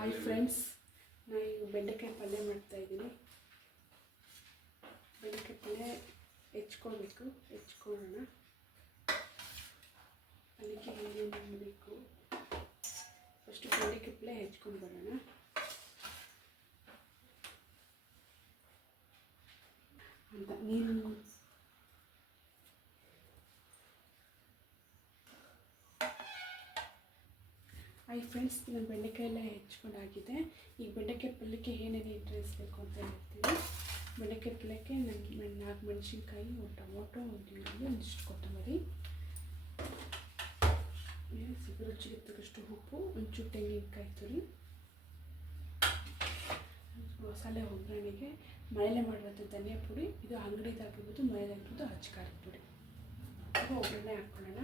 Hi friends, ನಾನು ಈಗ ಬೆಂಡೆಕಾಯಿ ಪಲ್ಯ ಮಾಡ್ತಾಯಿದ್ದೀನಿ. ಬೆಂಡೆಕಾಯಿ ಪಲ್ಯ ಹೆಚ್ಕೊಳ್ಳೋಣ. ಅದಕ್ಕೆ ಏನೇನು ಮಾಡಬೇಕು ಫಸ್ಟು ಬೆಂಡೆಕಾಯಿ ಪಲ್ಯ ಹೆಚ್ಕೊಂಡು ಬರೋಣ. ಅಂತ ನೀರು ಹಾಯ್ ಫ್ರೆಂಡ್ಸ್, ನಾನು ಬೆಂಡೆಕಾಯಿ ಎಲ್ಲ ಹೆಚ್ಕೊಂಡಾಗಿದೆ. ಈಗ ಬೆಂಡೆಕಾಯಿ ಪಲ್ಯಕ್ಕೆ ಏನೇನು ಇಟ್ಟಿರಿಸಬೇಕು ಅಂತ ಹೇಳ್ತೀನಿ. ಬೆಂಡೆಕಾಯಿ ಪಲ್ಯಕ್ಕೆ ನನಗೆ 4 ಮೆಣಸಿನ್ಕಾಯಿ, 1 ಟೊಮೊಟೊ, 1 ಈರುಳ್ಳಿ, ಒಂದಿಷ್ಟು ಕೊತ್ತಂಬರಿ, ರುಚಿಗೆ ತಕ್ಕಷ್ಟು ಉಪ್ಪು, ಒಂಚೂರು ತೆಂಗಿನಕಾಯಿ ತುರಿ, ಮಸಾಲೆ ಒಗ್ಗರಣೆಗೆ ಮನೇಲೆ ಮಾಡುವಂಥ ಧನಿಯಾ ಪುಡಿ, ಇದು ಅಂಗಡಿದಾಗಿರ್ಬೋದು ಮನೆಯದಾಗಿರ್ಬೋದು ಅಚ್ಕಾರದ ಪುಡಿ. ಒಗ್ಗರಣೆ ಹಾಕ್ಕೊಳ್ಳೋಣ.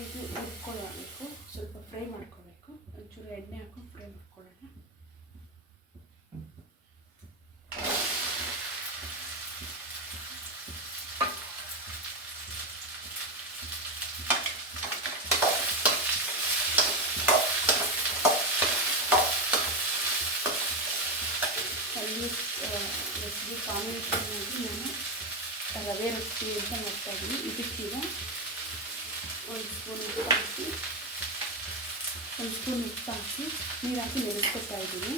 ಇದು ಹುರ್ಕೊಳ್ಳಬೇಕು, ಸ್ವಲ್ಪ ಫ್ರೈ ಮಾಡ್ಕೋಬೇಕು. ಒಂಚೂರು ಎಣ್ಣೆ ಹಾಕೊಂಡು ಫ್ರೈ ಮಾಡ್ಕೊಳ್ಳೋಣ. ರೆಸಿಪಿ ಕಾಂಬಿನೇಷನ್ ಆಗಿ ನಾನು ರವೆ ರೊಟ್ಟಿ ಅಂತ ಮಾಡ್ತಾಯಿದ್ದೀನಿ. ಇದಕ್ಕೀಗ 1 ಸ್ಪೂನ್ ಉಪ್ಪು ಹಾಕಿ ನೀರು ಹಾಕಿ ನೆನೆಸ್ಕೊತಾ ಇದ್ದೀನಿ.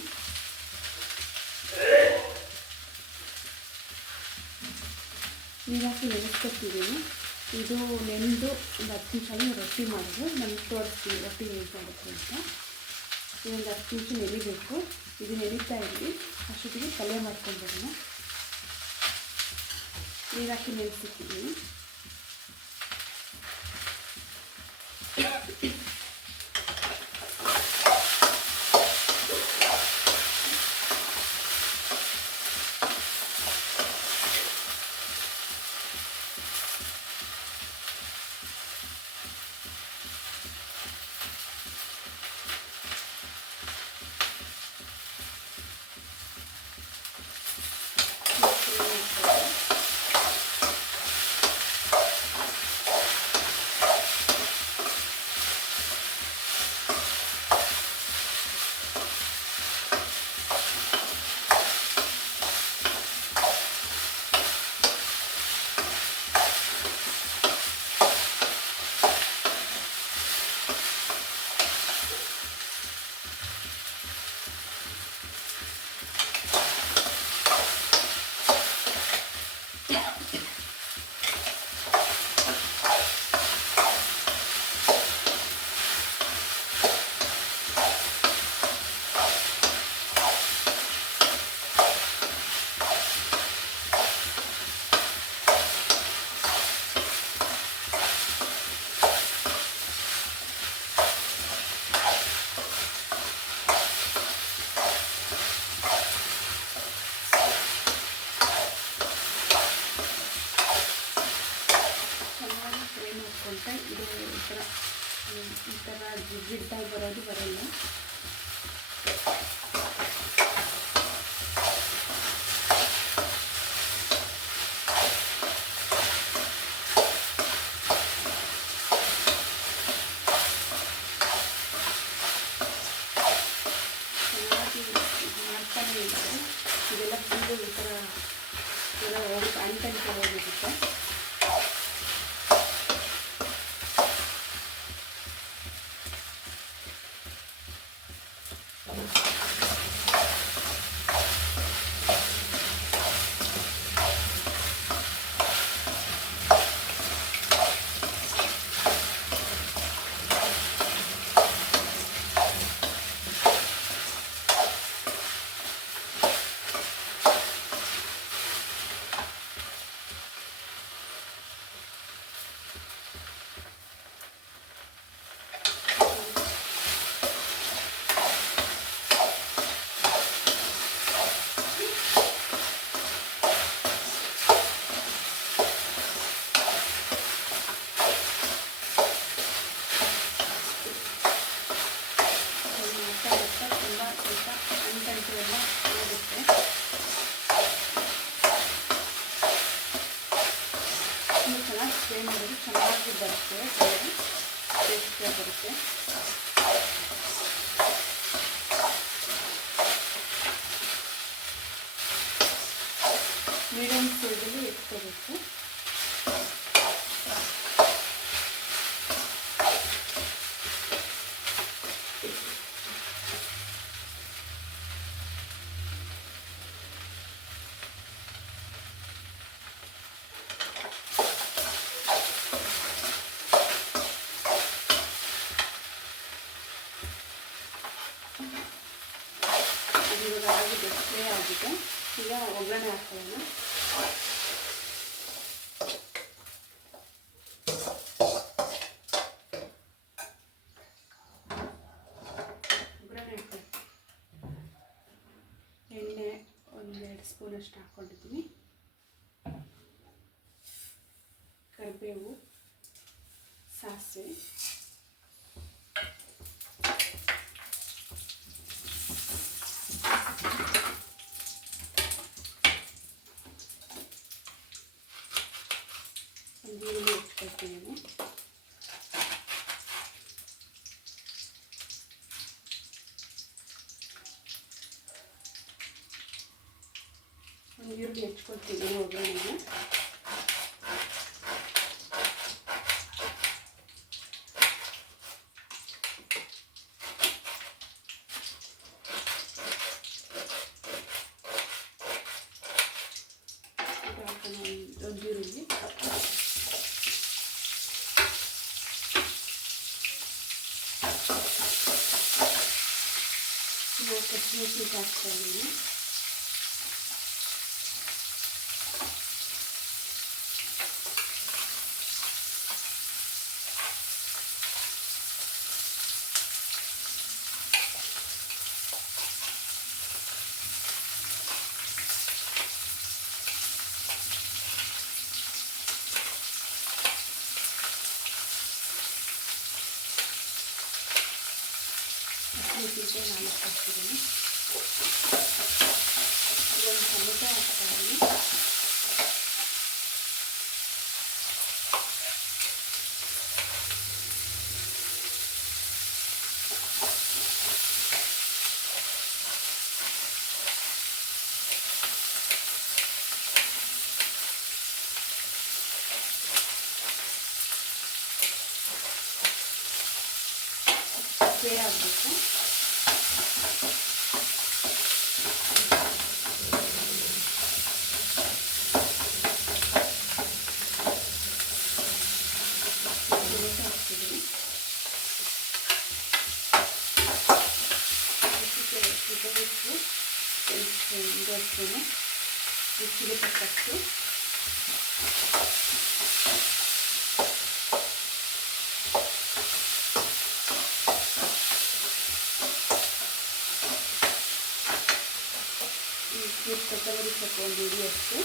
ನೆನೆಸ್ಕೊತಿದ್ದೀನಿ. ಇದು ನೆನೆದು ಒಂದು 10 ನಿಮಿಷ ರೊಟ್ಟಿ ಮಾಡಿದ್ರೆ ನಮಗೆ ತೋರಿಸ್ತೀವಿ ರೊಟ್ಟಿ ಹೇಗೆ ಮಾಡುತ್ತೆ ಅಂತ. ಇದೊಂದು 10 ನಿಮಿಷ ನೆನಿಬೇಕು. ಇದು ನೆನೀತಾ ಇದ್ವಿ, ಅಷ್ಟೊತ್ತಿಗೆ ಪಲ್ಯ ಮಾಡ್ಕೊಂಡ್ಬರೋಣ. ನೀರು ಹಾಕಿ ನೆನೆಸಿಟ್ಟಿದ್ದೀನಿ. ಇದು ಈ ಥರ ಜಿಡ್ಡಾಗಿ ಬರೋದು ಬರಲ್ಲ. ಚೆನ್ನಾಗಿ ಮಾಡ್ತಾನೆ ಇದ್ದರೆ ಇದೆಲ್ಲ ಫುಲ್ಲು ಈ ಥರ ಎಲ್ಲ ಅಂಟಂತ ಹೋಗಿರುತ್ತೆ. ತುಂಬ ಚೆನ್ನಾಗಿ ಫ್ರೈ ಮಾಡೋದು ಚೆನ್ನಾಗಿ ಬರುತ್ತೆ, ಟೇಸ್ಟಿಯಾಗಿ ಬರುತ್ತೆ. ಮೀಡಿಯಮ್ ಫ್ಲೇಮಲ್ಲಿ ಇಟ್ಕೋಬೇಕು. ಇವಾಗ ಆಗಿದೆ, ಫ್ರೈ ಆಗಿದೆ. ಈಗ ಒಗ್ಗರಣೆ ಹಾಕೋಣ. ಎಣ್ಣೆ 1-2 ಸ್ಪೂನಷ್ಟು ಹಾಕ್ಕೊಂಡಿದ್ದೀನಿ. ಕರಿಬೇವು, ಸಾಸಿವೆ, ಈರುಳ್ಳಿ ಇಟ್ಕೊಳ್ತೀನಿ. ಈರುಳ್ಳಿ ಹೆಚ್ಕೊಳ್ತೀನಿ ಒಗ್ಗರಣೆಗೆ. ಒಂದು ಈರುಳ್ಳಿ, ಕಚ್ಚಿಮಿರ್ಚಿ ಹಾಕ್ತಾ ಇದ್ದೀನಿ. ಹಸಿಮೆಣಸಿನ್ಕಾಯಿ 4 ಹಾಕ್ತಿದ್ದೀನಿ. ಒಂದು ಟೊಮೆಟೊ ಹಾಕ್ತಾಯಿದ್ದೀನಿ. ಫ್ರೈ ಆಗಬೇಕು. ಹಾಕ್ತಿದ್ದೀನಿ. ರುಚಿಗೆ ತಕ್ಕಷ್ಟು ಕೊತ್ತಂಬರಿ ಸೊಪ್ಪು 1 ಹಿಡಿಯಷ್ಟು,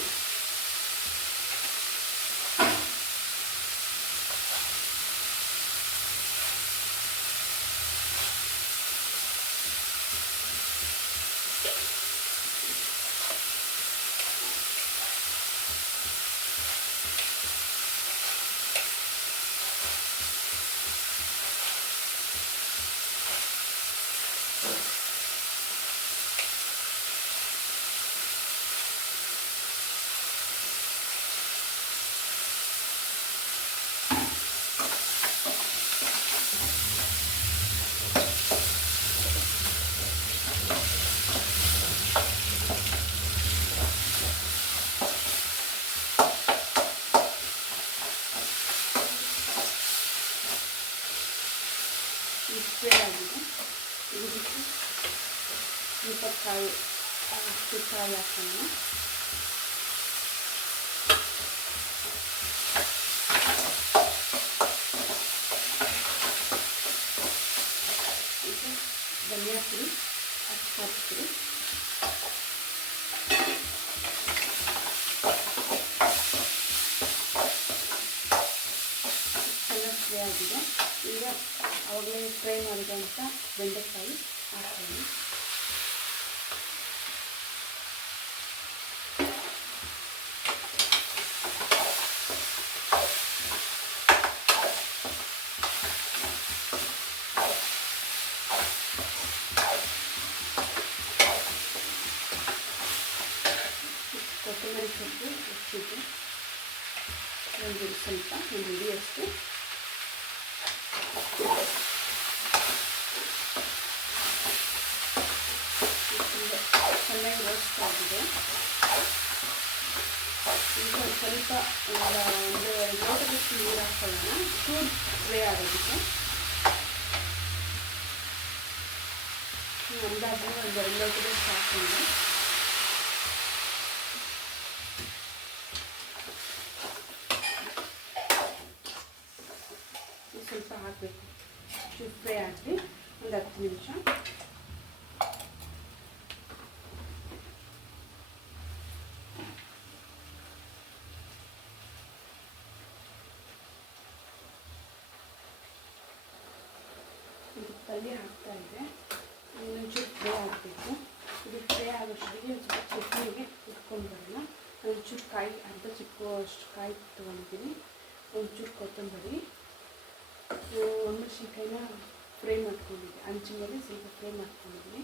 ಫ್ರೈ ಆಗಿದೆ. ಇದಕ್ಕೆ ಸ್ವಲ್ಪ ಕಾಯಿ ಹಾಕೋಣ. ಧನಿಯಾ ಪುಡಿ, ಅಚ್ಚ ಪುಡಿ, ಎಲ್ಲ ಫ್ರೈ ಆಗಿದೆ. ಈಗ ಅವಾಗಲೇ ಫ್ರೈ ಮಾಡಿದಂಥ ಬೆಂಡೆಕಾಯಿ ಹಾಕ್ತೀನಿ. ಸ್ವಲ್ಪ ಒಂದು ಹಿಡಿಯಷ್ಟು. ಚೆನ್ನಾಗಿ ರೋಸ್ಟ್ ಆಗಿದೆ. ಈಗ ಸ್ವಲ್ಪ ಒಂದು 2 ಲೋಟದಷ್ಟು ನೀರು ಹಾಕ್ಕೊಳ್ಳೋಣ, ಚೂರು ಫ್ರೈ ಆಗೋದಕ್ಕೆ. ಅಂದಾಜು ಒಂದು 2 ಲೋಟದಷ್ಟು ಹಾಕ್ಕೊಂಡು ಸ್ವಲ್ಪ ಹಾಕಬೇಕು. ಚೂರು ಫ್ರೈ ಆಗಲಿ ಒಂದು 10 ನಿಮಿಷ. ಇದು ಪಲ್ಯ ಹಾಕ್ತಾ ಇದೆ, ಒಂಚೂರು ಫ್ರೈ ಆಗಬೇಕು. ಇದು ಫ್ರೈ ಆಗೋಷ್ಟಿಗೆ ಒಂದು ಸ್ವಲ್ಪ ಚಟ್ನಿಗೆ ಇಟ್ಕೊಂಡು ಬರೋಣ. ಒಂಚೂರು ಕಾಯಿ, ಅರ್ಧ ಚಿಕ್ಕಷ್ಟು ಕಾಯಿ ತೊಗೊಂಡಿದ್ದೀನಿ, ಒಂಚೂರು ಕೊತ್ತಂಬರಿ, ಒಣಮೆಣಸಿನ್ಕಾಯಿನ ಫ್ರೈ ಮಾಡ್ಕೊಂಡಿದ್ದೆ, ಹಂಚಿನ ಮೇಲೆ ಸ್ವಲ್ಪ ಫ್ರೈ ಮಾಡ್ಕೊಂಡಿದ್ದೀನಿ,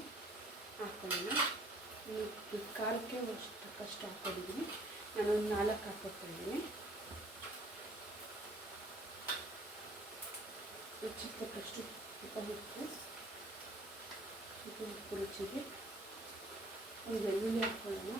ಹಾಕ್ಕೊಳ್ಳೋಣ. ಖಾರಕ್ಕೆ ಅಷ್ಟು ಹಾಕ್ಕೊಂಡಿದ್ದೀನಿ. ನಾನೊಂದು 4 ಹಾಕ್ಕೊಳ್ತಾಯಿದ್ದೀನಿ. ಚಿಕ್ಕಷ್ಟು ಉಪ್ಪು, ಉಪ್ಪು ರುಚಿಗೆ ಒಂದು ಬೆಳ್ಳುಳ್ಳಿ ಹಾಕ್ಕೊಳ್ಳೋಣ.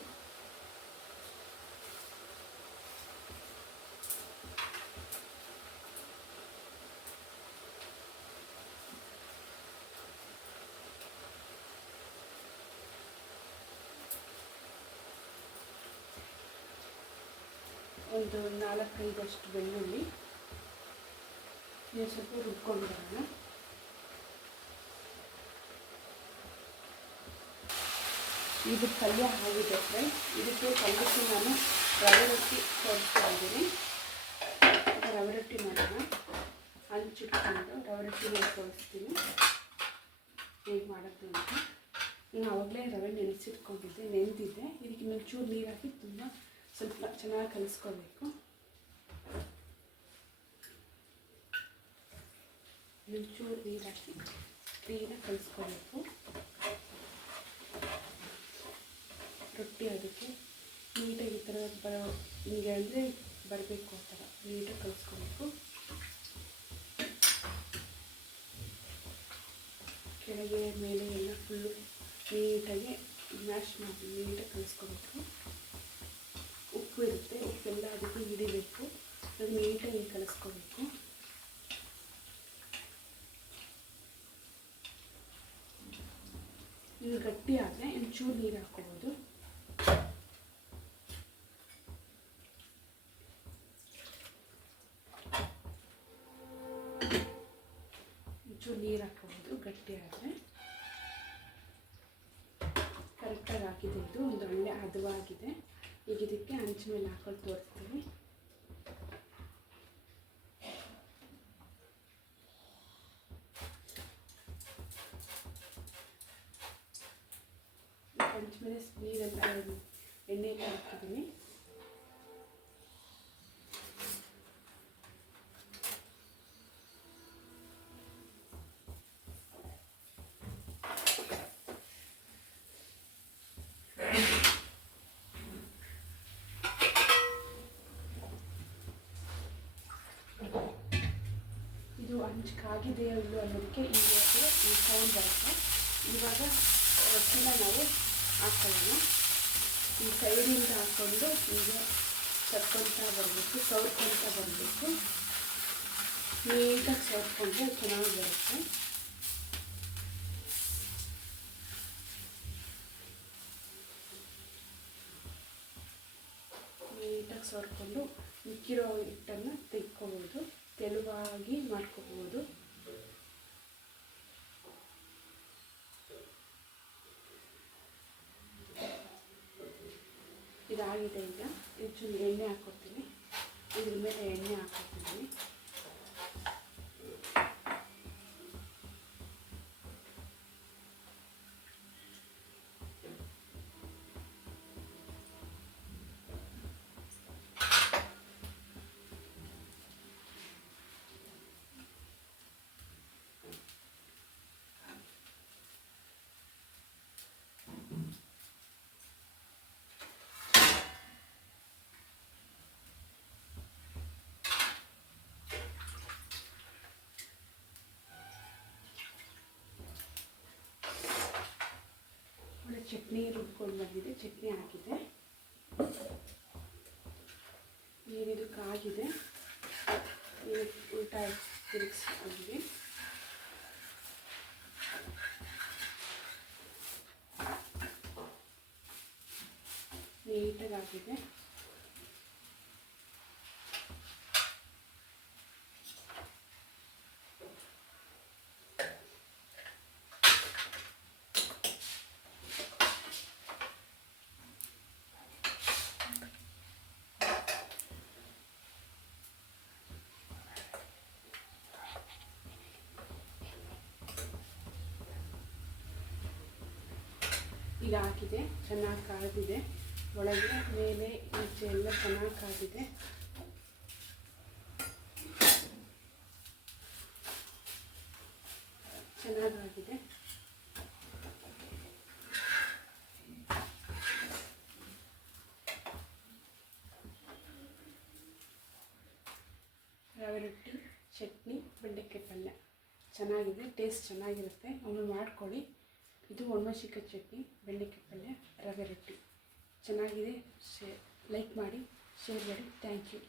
ಒಂದು 4-5 ಬೆಳ್ಳುಳ್ಳಿ, ಸ್ವಲ್ಪ ರುಬ್ಕೊಂಡು ಬರೋಣ. ಇದು ಪಲ್ಯ ಆಗಿದೆ ಫ್ರೆಂಡ್ಸ್. ಇದಕ್ಕೆ ಪಲ್ಯಕ್ಕೆ ನಾನು ರವೆ ರೊಟ್ಟಿ ತೋರಿಸ್ತಾ ಇದ್ದೀನಿ. ರವೆ ರೊಟ್ಟಿ ಮಾಡೋಣ. ಹಂಚಿಟ್ಕೊಂಡು ರವೆ ರೊಟ್ಟಿ ಮಾಡಿ ತೋರಿಸ್ತೀನಿ ಹೇಗೆ ಮಾಡೋದು ಅಂತ. ನಾನು ಆವಾಗಲೇ ರವೆ ನೆನೆಸಿಟ್ಕೊಂಡಿದ್ದೆ, ನೆನೆದಿದ್ದೆ. ಇದಕ್ಕೆ ಒಂಚೂರು ನೀರು ಹಾಕಿ ತುಂಬ ಸ್ವಲ್ಪ ಚೆನ್ನಾಗಿ ಕಲಿಸ್ಕೋಬೇಕು. ಒಂಚೂರು ನೀರು ಹಾಕಿ ಕ್ಲೀನಾಗಿ ಕಲಿಸ್ಕೋಬೇಕು. ರೊಟ್ಟಿ ಅದಕ್ಕೆ ನೀಟಾಗಿ ಈ ಥರ ಹಿಂಗೆ ಅಂದರೆ ಬರಬೇಕು, ಆ ಥರ ನೀಟಾಗಿ ಕಲಿಸ್ಕೋಬೇಕು. ಕೆಳಗೆ ಮೇಲೆ ಎಲ್ಲ ಫುಲ್ಲು ನೀಟಾಗಿ ಮ್ಯಾಶ್ ಮಾಡಿ ನೀಟಾಗಿ ಕಲಿಸ್ಕೋಬೇಕು. ಉಪ್ಪು ಇರುತ್ತೆ, ಉಪ್ಪೆಲ್ಲ ಅದಕ್ಕೆ ಹಿಡಿಬೇಕು, ಅದು ನೀಟಾಗಿ ಕಲಿಸ್ಕೋಬೇಕು. ಇದು ಗಟ್ಟಿ ಆದರೆ ಒಂಚೂರು ನೀರು ಹಾಕ್ಕೋಬೋದು. ಒಂಚೂರು ನೀರು ಹಾಕ್ಕೋಬೋದು ಗಟ್ಟಿ ಆದರೆ. ಕರೆಕ್ಟಾಗಿ ಹಾಕಿದೆ. ಇದು ಒಂದು ಒಳ್ಳೆ ಹದವಾಗಿದೆ. ಈಗ ಇದಕ್ಕೆ ಹಂಚ ಮೇಲೆ ಹಾಕೊಂಡು ತೋರಿಸ್ತೀನಿ. ಹಂಚ ಮೇಲೆ ನೀರೆಲ್ಲ ಎಣ್ಣೆ ಹಾಕ್ತಿದ್ದೀನಿ. ಇದು ಹಂಚಕ್ಕಾಗಿದೆ ಇಲ್ಲೋ ಅನ್ನೋದಕ್ಕೆ ಈ ಸೌಂಡ್ ಬರುತ್ತೆ. ಇವಾಗ ರೊಟ್ಟಿನ ನಾವು ಹಾಕ್ಕೊಳ್ಳೋಣ. ಈ ಸೈಡಿಂದ ಹಾಕ್ಕೊಂಡು ಹೀಗೆ ಸತ್ಕೊಳ್ತಾ ಬರಬೇಕು, ಸವರ್ಕೊಳ್ತಾ ಬರಬೇಕು. ನೀಟಾಗಿ ಸವರ್ಕೊಂಡ್ರೆ ಚೆನ್ನಾಗಿ ಬರುತ್ತೆ. ನೀಟಾಗಿ ಸವರ್ಕೊಂಡು ಮಿಕ್ಕಿರೋ ಹಿಟ್ಟನ್ನು ತೆಗ್ಕೊಬೋದು, ತೆಳುವಾಗಿ ಮಾಡ್ಕೋಬೋದು. ಇದಾಗಿದೆ. ಈಗ ಹೆಚ್ಚು ಎಣ್ಣೆ ಹಾಕ್ಕೊಡ್ತೀನಿ. ಇದ್ರ ಮೇಲೆ ಎಣ್ಣೆ ಹಾಕ್ಕೊಡ್ತೀನಿ. ಚಟ್ನಿ ರುಬ್ಕೊಂಡು ಬಂದಿದೆ, ಚಟ್ನಿ ಹಾಕಿದೆ. ಏನಿದು ಕಾಗಿದೆ, ಉಲ್ಟಾ ತಿರುಗಿಸ್ಕೊಂಡಿದೆ. ನೀಟಾಗಿ ಆಗಿದೆ. ಈಗ ಹಾಕಿದೆ, ಚೆನ್ನಾಗಿ ಕಾದಿದೆ. ಒಳಗೆ ಮೇಲೆ ಈಚೆ ಎಲ್ಲ ಚೆನ್ನಾಗಿ ಕಾದಿದೆ. ಚೆನ್ನಾಗಾಗಿದೆ. ರವೆ ರೊಟ್ಟಿ, ಚಟ್ನಿ, ಬೆಂಡೆಕಾಯಿ ಪಲ್ಯ ಚೆನ್ನಾಗಿದೆ. ಟೇಸ್ಟ್ ಚೆನ್ನಾಗಿರುತ್ತೆ, ಒಮ್ಮೆ ಮಾಡ್ಕೊಳ್ಳಿ. ಇದು ಒಣಮೆಣಸಿನಕಾಯಿ ಚಟ್ನಿ, ಬೆಂಡೆಕಾಯಿ ಪಲ್ಯ, ರವೆ ರೊಟ್ಟಿ ಚೆನ್ನಾಗಿದೆ. ಲೈಕ್ ಮಾಡಿ, ಶೇರ್ ಮಾಡಿ. Thank you.